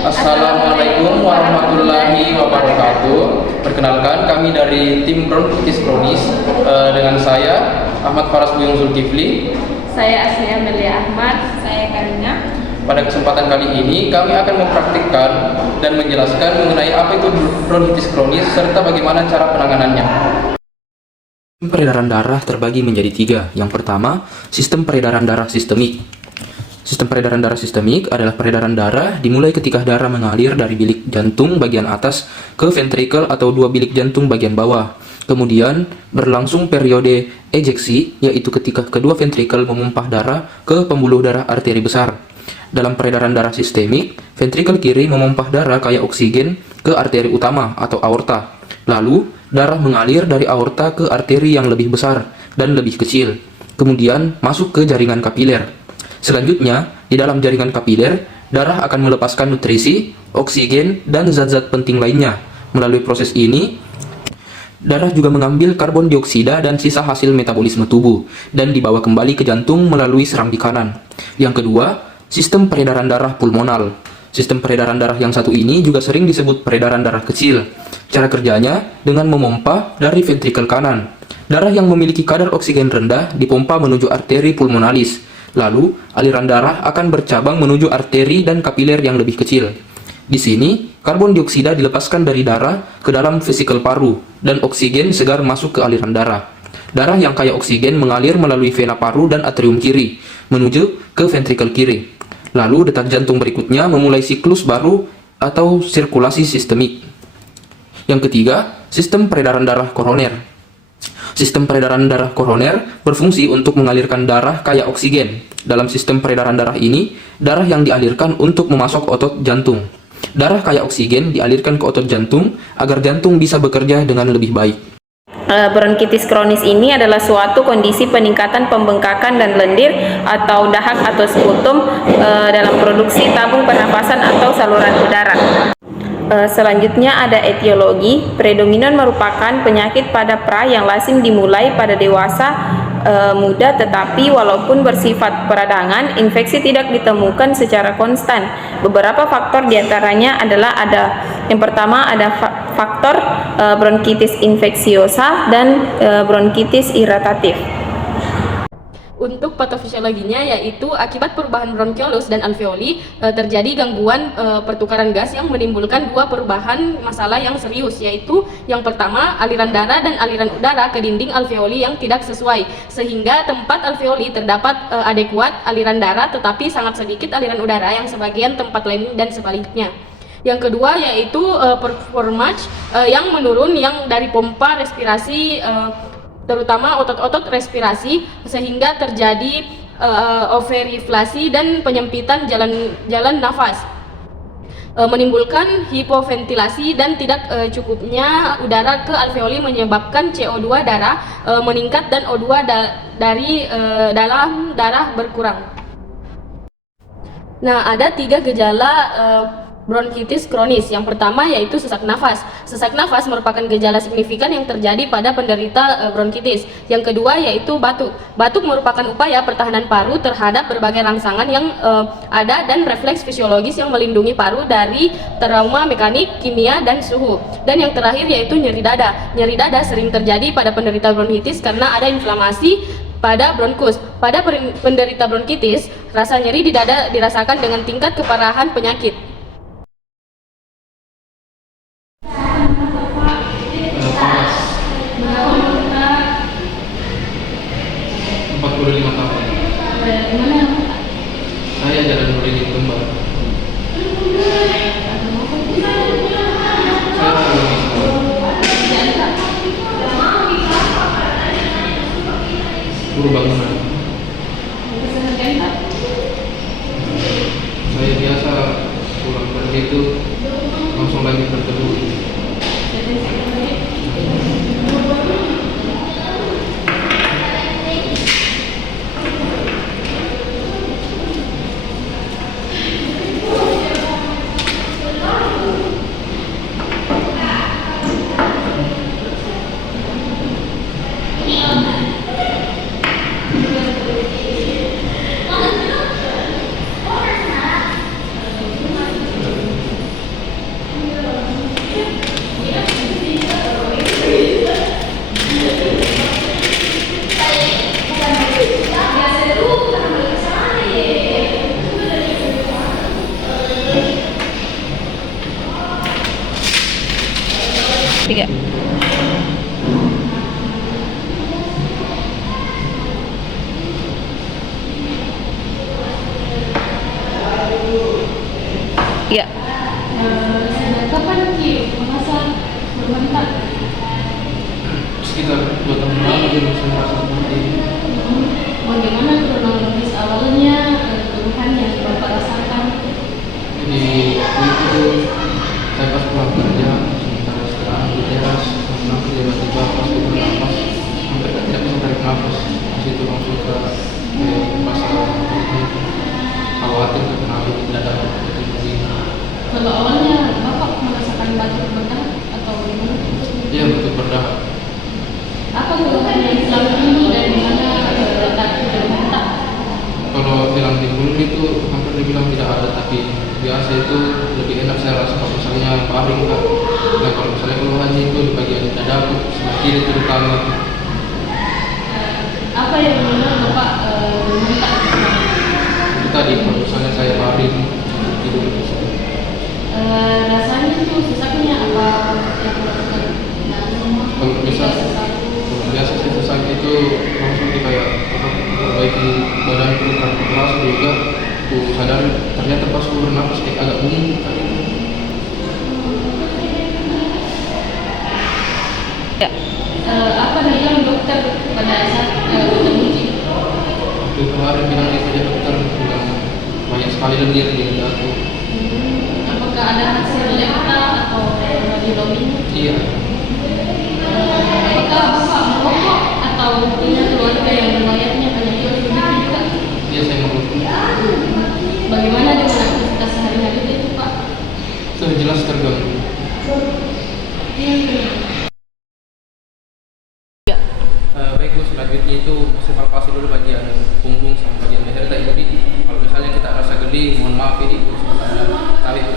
Assalamualaikum warahmatullahi wabarakatuh. Perkenalkan, kami dari tim bronkitis kronis dengan saya Ahmad Faras Buyung Zulkifli. Saya Aslia Melia Ahmad. Saya Karina. Pada kesempatan kali ini kami akan mempraktikkan dan menjelaskan mengenai apa itu bronkitis kronis serta bagaimana cara penanganannya. Peredaran darah terbagi menjadi tiga. Yang pertama, sistem peredaran darah sistemik. Sistem peredaran darah sistemik adalah peredaran darah dimulai ketika darah mengalir dari bilik jantung bagian atas ke ventrikel atau dua bilik jantung bagian bawah. Kemudian berlangsung periode ejeksi, yaitu ketika kedua ventrikel memumpah darah ke pembuluh darah arteri besar. Dalam peredaran darah sistemik, ventrikel kiri memumpah darah kaya oksigen ke arteri utama atau aorta. Lalu, darah mengalir dari aorta ke arteri yang lebih besar dan lebih kecil. Kemudian masuk ke jaringan kapiler. Selanjutnya, di dalam jaringan kapiler, darah akan melepaskan nutrisi, oksigen, dan zat-zat penting lainnya. Melalui proses ini, darah juga mengambil karbon dioksida dan sisa hasil metabolisme tubuh, dan dibawa kembali ke jantung melalui serambi kanan. Yang kedua, sistem peredaran darah pulmonal. Sistem peredaran darah yang satu ini juga sering disebut peredaran darah kecil. Cara kerjanya dengan memompa dari ventrikel kanan. Darah yang memiliki kadar oksigen rendah dipompa menuju arteri pulmonalis. Lalu, aliran darah akan bercabang menuju arteri dan kapiler yang lebih kecil. Di sini, karbon dioksida dilepaskan dari darah ke dalam vesikel paru, dan oksigen segar masuk ke aliran darah. Darah yang kaya oksigen mengalir melalui vena paru dan atrium kiri, menuju ke ventrikel kiri. Lalu, detak jantung berikutnya memulai siklus baru atau sirkulasi sistemik. Yang ketiga, sistem peredaran darah koroner. Sistem peredaran darah koroner berfungsi untuk mengalirkan darah kaya oksigen. Dalam sistem peredaran darah ini, darah yang dialirkan untuk memasok otot jantung. Darah kaya oksigen dialirkan ke otot jantung agar jantung bisa bekerja dengan lebih baik. Bronkitis kronis ini adalah suatu kondisi peningkatan pembengkakan dan lendir atau dahak atau sputum dalam produksi tabung pernapasan atau saluran udara. Selanjutnya ada etiologi. Predominan merupakan penyakit pada pra yang lazim dimulai pada dewasa muda, tetapi walaupun bersifat peradangan, infeksi tidak ditemukan secara konstan. Beberapa faktor diantaranya adalah yang pertama ada faktor bronkitis infeksiosa dan bronkitis iritatif. Untuk patofisiologinya yaitu akibat perubahan bronkiolus dan alveoli terjadi gangguan pertukaran gas yang menimbulkan dua perubahan masalah yang serius, yaitu yang pertama aliran darah dan aliran udara ke dinding alveoli yang tidak sesuai, sehingga tempat alveoli terdapat adekuat aliran darah tetapi sangat sedikit aliran udara yang sebagian tempat lain dan sebaliknya. Yang kedua yaitu performance yang menurun yang dari pompa respirasi terutama otot-otot respirasi, sehingga terjadi overinflasi dan penyempitan jalan nafas, menimbulkan hipoventilasi dan tidak cukupnya udara ke alveoli, menyebabkan CO2 darah meningkat dan O2 dari dalam darah berkurang. Nah, ada tiga gejala bronkitis kronis. Yang pertama yaitu sesak nafas. Sesak nafas merupakan gejala signifikan yang terjadi pada penderita bronkitis. Yang kedua yaitu batuk. Batuk merupakan upaya pertahanan paru terhadap berbagai rangsangan yang ada dan refleks fisiologis yang melindungi paru dari trauma mekanik, kimia, dan suhu. Dan yang terakhir yaitu nyeri dada. Nyeri dada sering terjadi pada penderita bronkitis karena ada inflamasi pada bronkus. Pada penderita bronkitis, rasa nyeri di dada dirasakan dengan tingkat keparahan penyakit. 45 tahun. Saya Jalan Murid Kembar. Saya guru bangunan. Saya biasa pulang kerja itu langsung lagi berteduh. 3. Ya. Kapan Ki merasa berbentak? Sekitar 2 tahun lalu dia bisa merasa seperti ini. Bagaimana kronologis awalnya keluhan yang Bapak rasakan? Jadi waktu itu saya pas pulang kerja sementara istirahat di teras, langsung tiba-tiba pas aku bernafas sampai tidak bisa tarik nafas. Di situ langsung ke rasa khawatir karena aku tidak dapat begini. Kalau awalnya Bapak merasakan batuk berdarah atau gimana? Iya, betul berdahak. Apa keluhan yang selalu timbul dan di mana letak berbentak? Kalau hilang timbul itu hampir dibilang tidak ada, tapi biasa itu lebih enak saya rasa kalau misalnya paring kan. Nah kalau misalnya keluhannya itu di bagian dadaku sebelah kiri terutama. Apa yang membuat Bapak berbentak? Itu tadi kalau misalnya saya paring tidur di situ. Rasanya itu sesaknya apa yang melakukan? Kalau biasa saya sesak itu langsung di kayak perbaiki badanku karena kelas juga aku sadar ternyata pas aku bernafas kayak agak bungkuk tadi. Ya. Apa bilang dokter pada saat dokter uji? Waktu kemarin bilang dia dokter bilang banyak sekali lendir di dadaku. Apakah ada hasil lekta atau radiologi? Iya. Apakah Bapak merokok atau punya keluarga yang riwayatnya penyakit begitu juga? Iya saya merokok. Bagaimana dengan aktivitas sehari-hari itu Pak? Itu jelas terganggu. Baik Bu, selanjutnya itu masih palpasi dulu bagian punggung sama bagian leher tadi Bu. Kalau misalnya kita rasa geli, mohon maaf ini Bu, sebentar tarik Bu.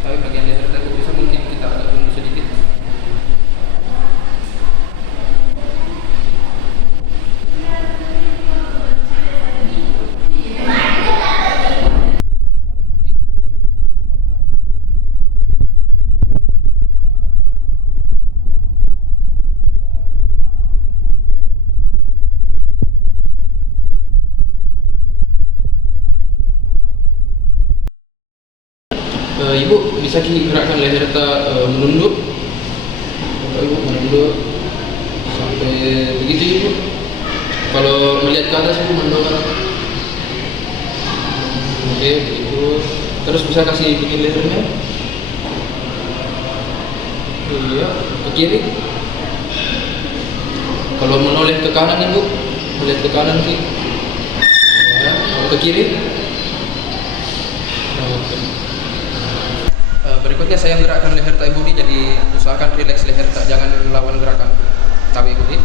Tapi bagian leher tadi bisa mungkin kita agak tunggu sedikit. Ibu bisa gerakan leher kita menunduk. Ibu menunduk sampai begitu Ibu. Kalau melihat ke atas Ibu mendongak. Oke, begitu. Terus bisa kasih bikin lehernya. Iya, ke kiri. Kalau menoleh ke kanan Ibu, melihat ke kanan sih. Ya, kalau ke kiri. Oke. Berikutnya saya gerakkan leher tak Ibu, jadi usahakan rileks leher tak, jangan lawan gerakan tak Ibu.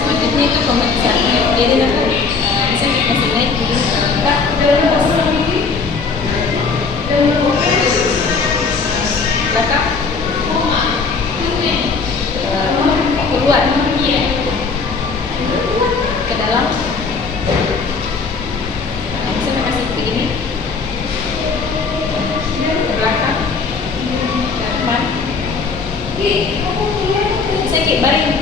Selanjutnya itu pemeriksaan diri bisa dikasih naik dulu. Belakang keluar ke dalam. Bisa dikasih begini ke belakang ke depan. Bisa kayak baring.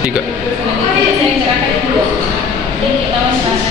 3. Selanjutnya saya gerakan dulu. Ini kita waspada.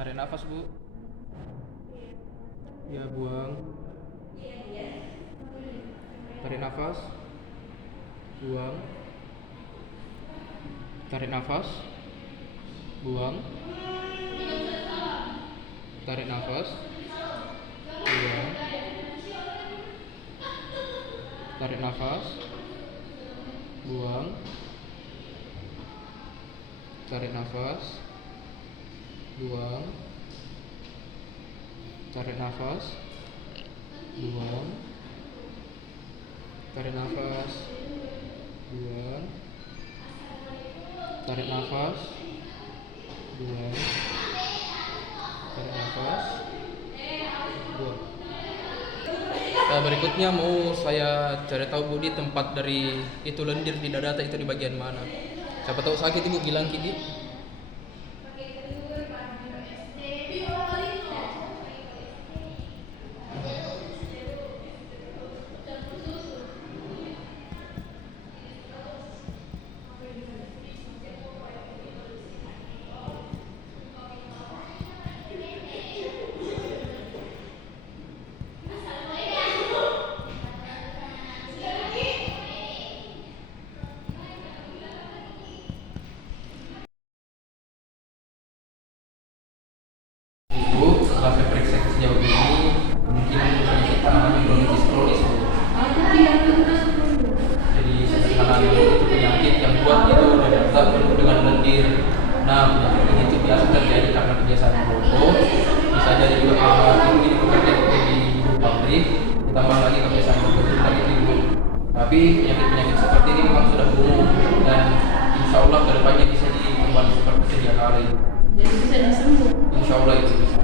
Tarik nafas, Bu. Ya, buang. Tarik nafas. Buang. Tarik nafas. Buang. Tarik nafas. Buang. Tarik nafas. Buang. Tarik nafas. Buang. Tarik nafas. Buang. Tarik nafas. Buang. Tarik nafas. Buang. Tarik nafas. Buang. Berikutnya mau saya cari tahu, Bu, di tempat dari itu lendir di dada itu di bagian mana. Siapa tahu sakit, Ibu bilang gini. Bu, setelah saya periksa sejauh ini, kemungkinan penyakit namanya bronkitis kronis, Bu. Jadi sederhananya itu penyakit yang buat itu dada penuh dengan lendir. Nah, penyakit ini itu biasa terjadi karena kebiasaan merokok, bisa jadi juga karena ini bekerja di pabrik, ditambah lagi kebiasaan bekerja lagi itu. Tapi penyakit-penyakit seperti ini memang sudah umum dan insya Allah kedepannya bisa kembali seperti sedia kala. Jadi bisa disembuh. Insya Allah itu bisa.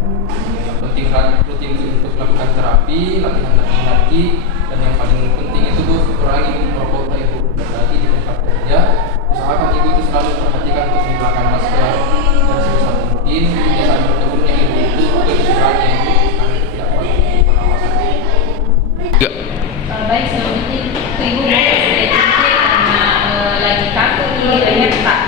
Yang penting rutin untuk melakukan terapi, latihan lagi, dan yang paling penting itu, Bu, kurangi merokok, Ibu. Dan lagi di tempat kerja, usahakan Ibu itu selalu perhatikan untuk menggunakan masker dan sebisa mungkin kebiasaan berkebunnya Ibu itu beristirahatnya, Ibu, karena itu tidak baik untuk pernapasan. Baik, selanjutnya Ibu mau kasih karena lagi kaku di leher Pak.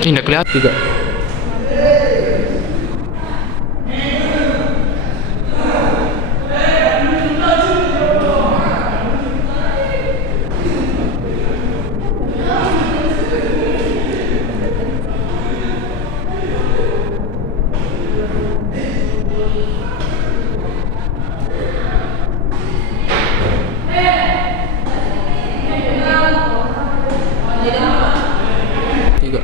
Tidak kelihatan juga. Tiga.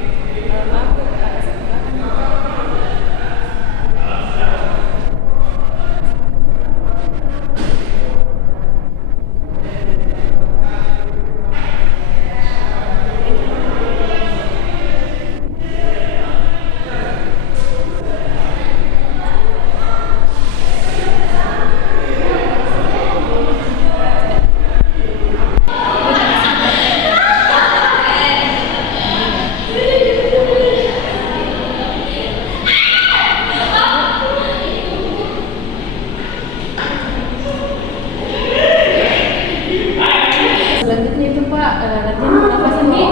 Selanjutnya itu Pak, latihan pernapasan nih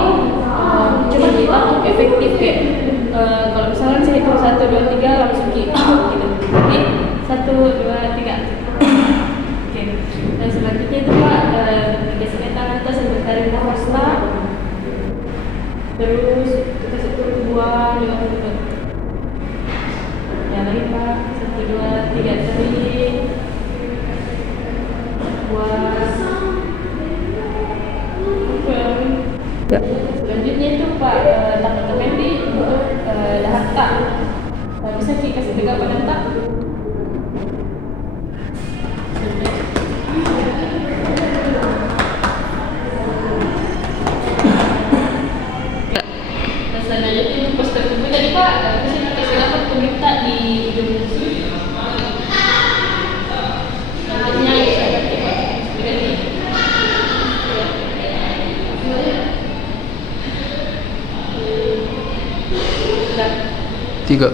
coba kita untuk efektif kayak kalau misalnya saya hitung 1, 2, 3 langsung gitu. Oke, 1, 2, 3. Oke. Dan selanjutnya itu Pak, geserkan tangan kita sambil tarik nafas Pak. Terus kita setur buang dengan mulut. Ya lagi Pak, 1, 2, 3 tarik. Buang. Selanjutnya itu Pak, tekan di untuk dahan tak. Bisa kita kasih tegak pada tak. Dan selanjutnya itu poster tubuh tadi Pak, bisa kita kasih dapat pemerintah di ujung sini. Selanjutnya bisa ganti Pak, berganti. Tiga.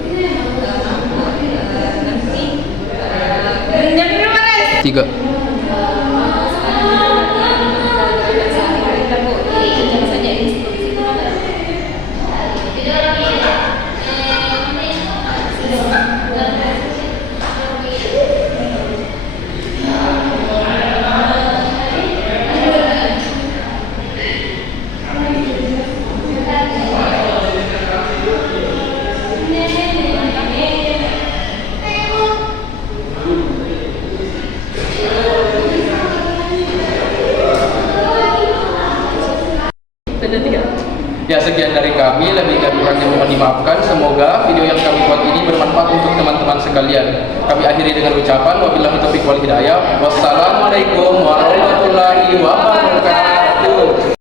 Tiga. kami, lebih dan kurangnya mohon dimaafkan. Semoga video yang kami buat ini bermanfaat untuk teman-teman sekalian. Kami akhiri dengan ucapan wabillahi taufiq wal hidayah. Wassalamualaikum warahmatullahi wabarakatuh.